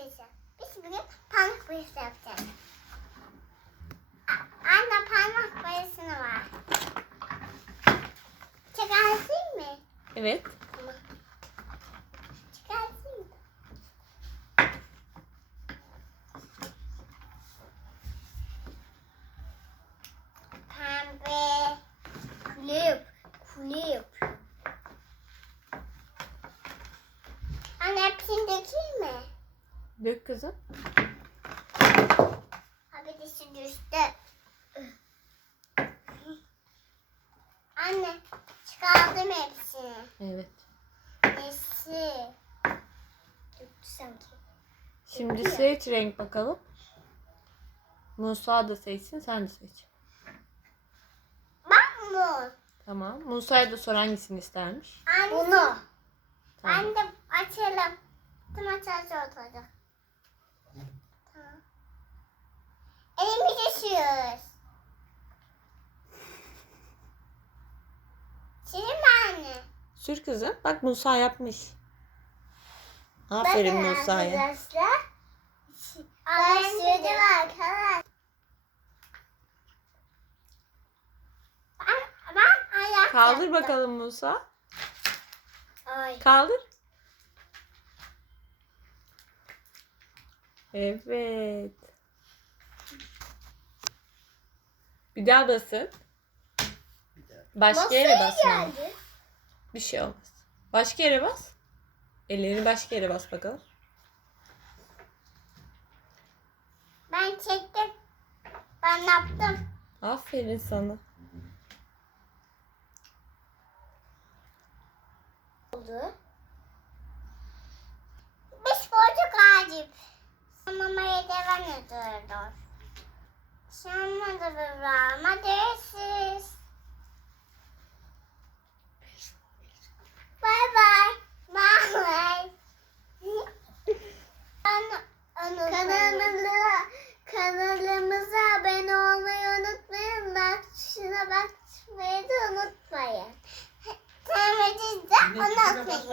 yapacağız. Biz bugün parmak boyası yapacağız. Anne parmak boyasını var. Çıkarsın mı? Evet. Tamam. Çıkarsın mı? Pembe. Kulüp. Kulüp. Anne hepsini dökeyim? Dök kızım. Abi dişi düştü. Anne çıkardım hepsini. Evet. Nesi? Döktü sanki. Şimdi Peki. seç renk bakalım. Musa da seçsin sen de seç. Bak mı? Tamam. Musa'ya da sor hangisini istermiş. Anne. Bunu. Tamam. Anne açalım. Tam açarsa olacak. Tamam. Şimdi mi anne? Sür kızım. Bak Musa yapmış. Aferin Musa'ya. arkadaşlar. Ben sürdüm arkadaşlar. Ben, ben ayak Kaldır yaptım. bakalım Musa. Ay. Kaldır. Evet. Bir daha basın. Başka yere ama. geldi. Bir şey olmaz. Başka yere bas. Ellerini başka yere bas bakalım. Ben çektim. Ben yaptım. Aferin sana. oldu. Biz sporcu galip. Mamaya devam ediyoruz kandırır ama değilsiz. Bay bay. Bay bay. kanalımıza, kanalımıza abone olmayı unutmayın. Bak şuna bakmayı da unutmayın. Sevmediğinizi unutmayın.